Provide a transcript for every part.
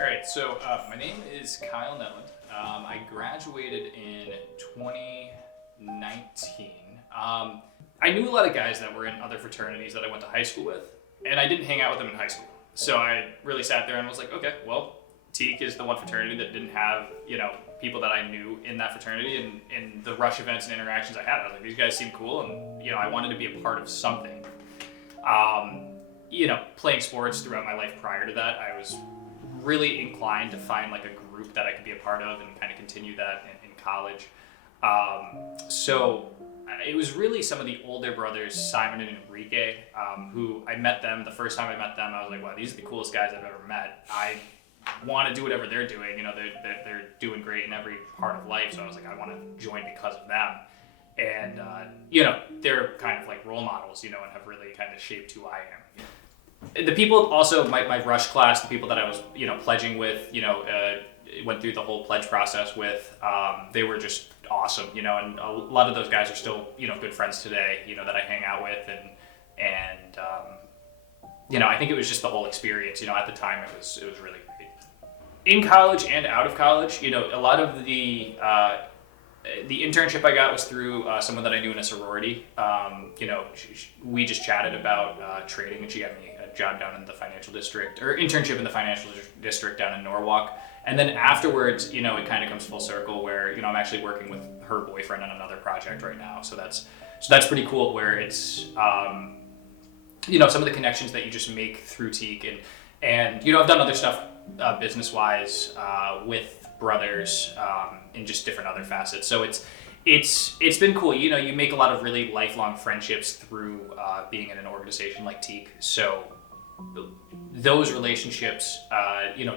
All right, so my name is Kyle Netland. I graduated in 2019. I knew a lot of guys that were in other fraternities that I went to high school with, and I didn't hang out with them in high school. So I really sat there and was like, okay, well, Teak is the one fraternity that didn't have, people that I knew in that fraternity, and in the rush events and interactions I had, I was like, these guys seem cool, and, I wanted to be a part of something. Playing sports throughout my life prior to that, I was really inclined to find like a group that I could be a part of and kind of continue that in college. So it was really some of the older brothers, Simon and Enrique, who I met them. The first time I met them, I was like, wow, these are the coolest guys I've ever met. I want to do whatever they're doing. They're doing great in every part of life. So I was like, I want to join because of them. And, they're kind of like role models, and have really kind of shaped who I am. The people also, my rush class, the people that I was, pledging with, went through the whole pledge process with, they were just awesome, and a lot of those guys are still, good friends today, that I hang out with. And I think it was just the whole experience, at the time it was really great. In college and out of college, a lot of the internship I got was through someone that I knew in a sorority. We just chatted about trading, and she got me a job down in the financial district, or internship in the financial district down in Norwalk. And then afterwards, it kind of comes full circle where, I'm actually working with her boyfriend on another project right now. So that's pretty cool, where it's, some of the connections that you just make through Teak, and I've done other stuff business-wise with brothers in just different other facets. So it's been cool. You make a lot of really lifelong friendships through being in an organization like Teak. So those relationships,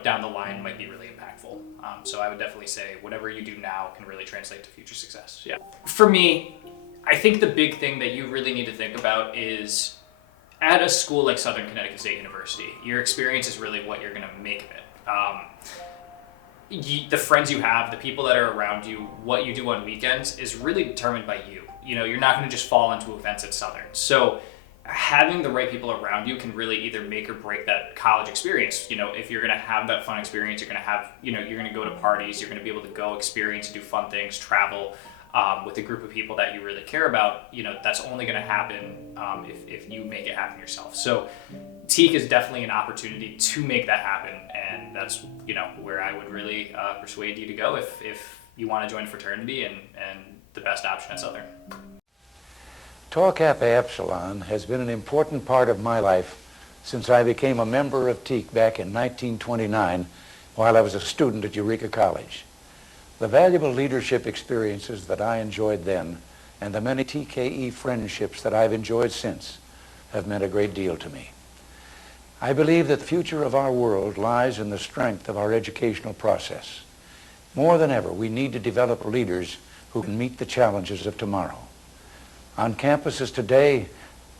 down the line might be really impactful. So I would definitely say whatever you do now can really translate to future success. Yeah. For me, I think the big thing that you really need to think about is at a school like Southern Connecticut State University, your experience is really what you're going to make of it. The friends you have, the people that are around you, what you do on weekends is really determined by you. You're not going to just fall into events at Southern. So having the right people around you can really either make or break that college experience. If you're going to have that fun experience, you're going to have, you're going to go to parties, you're going to be able to go experience and do fun things, travel with a group of people that you really care about. That's only going to happen if you make it happen yourself. So Teak is definitely an opportunity to make that happen, and that's where I would really persuade you to go if you want to join a fraternity, and the best option at Southern. Tau Kappa Epsilon has been an important part of my life since I became a member of Teak back in 1929 while I was a student at Eureka College. The valuable leadership experiences that I enjoyed then and the many TKE friendships that I've enjoyed since have meant a great deal to me. I believe that the future of our world lies in the strength of our educational process. More than ever, we need to develop leaders who can meet the challenges of tomorrow. On campuses today,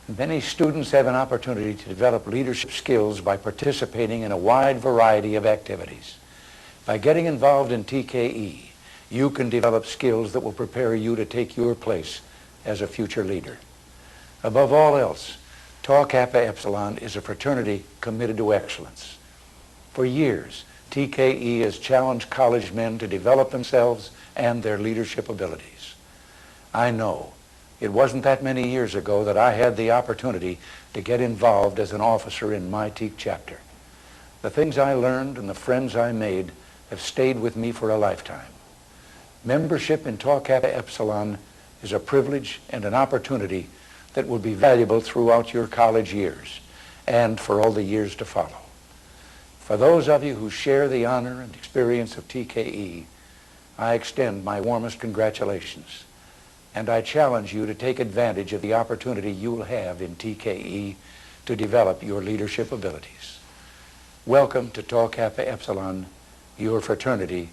many students have an opportunity to develop leadership skills by participating in a wide variety of activities. By getting involved in TKE, you can develop skills that will prepare you to take your place as a future leader. Above all else, Tau Kappa Epsilon is a fraternity committed to excellence. For years, TKE has challenged college men to develop themselves and their leadership abilities. I know it wasn't that many years ago that I had the opportunity to get involved as an officer in my Teak chapter. The things I learned and the friends I made have stayed with me for a lifetime. Membership in Tau Kappa Epsilon is a privilege and an opportunity that will be valuable throughout your college years and for all the years to follow. For those of you who share the honor and experience of TKE, I extend my warmest congratulations, and I challenge you to take advantage of the opportunity you will have in TKE to develop your leadership abilities. Welcome to Tau Kappa Epsilon, your fraternity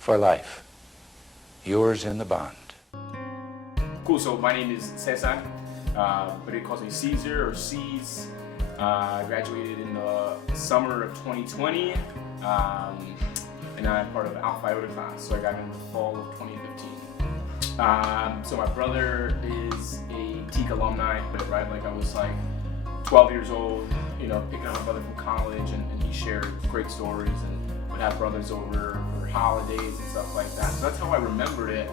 for life. Yours in the bond. Cool, so my name is Cesar, but it calls me Caesar or C's. I graduated in the summer of 2020, and I'm part of Alpha Iota class, so I got in the fall of 2015. So my brother is a Teak alumni, but right, like I was like 12 years old, picking up my brother from college, and he shared great stories, and would have brothers over for holidays and stuff like that. So that's how I remembered it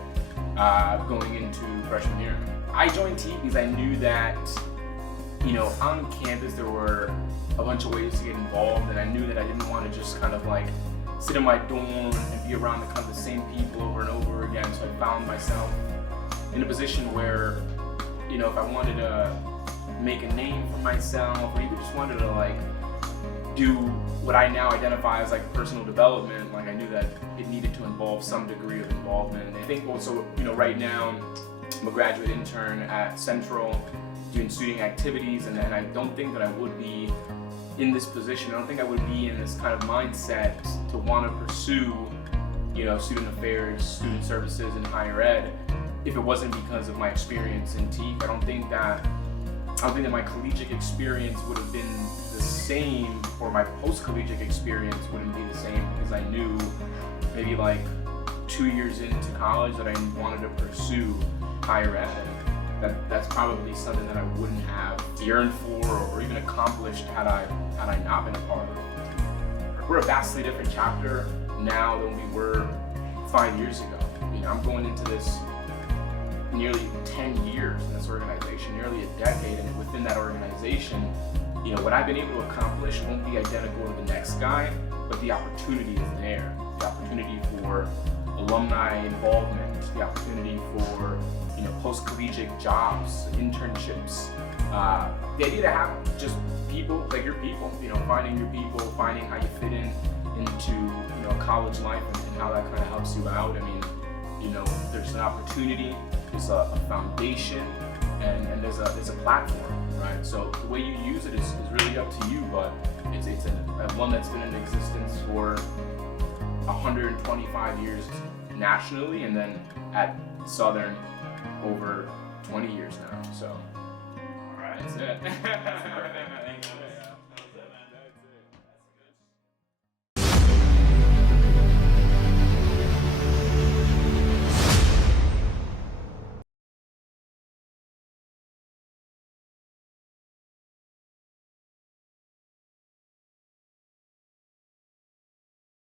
going into freshman year. I joined Teak because I knew that, you know, on campus there were a bunch of ways to get involved, and I knew that I didn't want to just kind of like sit in my dorm and be around the kind of the same people over and over again. So I found myself in a position where, you know, if I wanted to make a name for myself, or even just wanted to like do what I now identify as like personal development, like I knew that it needed to involve some degree of involvement. And I think also, you know, right now I'm a graduate intern at Central doing student activities, and I don't think that I would be in this position. I don't think I would be in this kind of mindset to want to pursue, you know, student affairs, student services in higher ed if it wasn't because of my experience in Teak. I don't think that my collegiate experience would have been the same, or my post-collegiate experience wouldn't be the same, because I knew maybe like 2 years into college that I wanted to pursue higher ed. That's probably something that I wouldn't have yearned for or even accomplished had I not been a part of it. We're a vastly different chapter now than we were 5 years ago. You know, I'm going into this nearly 10 years in this organization, nearly a decade, and within that organization, you know, what I've been able to accomplish won't be identical to the next guy, but the opportunity is there. The opportunity for alumni involvement, the opportunity for, you know, post-collegiate jobs, internships, the idea to have just people, like your people, you know, finding your people, finding how you fit into, you know, college life, and how that kind of helps you out. I mean, you know, there's an opportunity, there's a foundation, and there's a platform, right? So the way you use it is really up to you, but it's a one that's been in existence for 125 years nationally, and then at Southern over 20 years now. So, all right, that's it. Perfect. Thank you.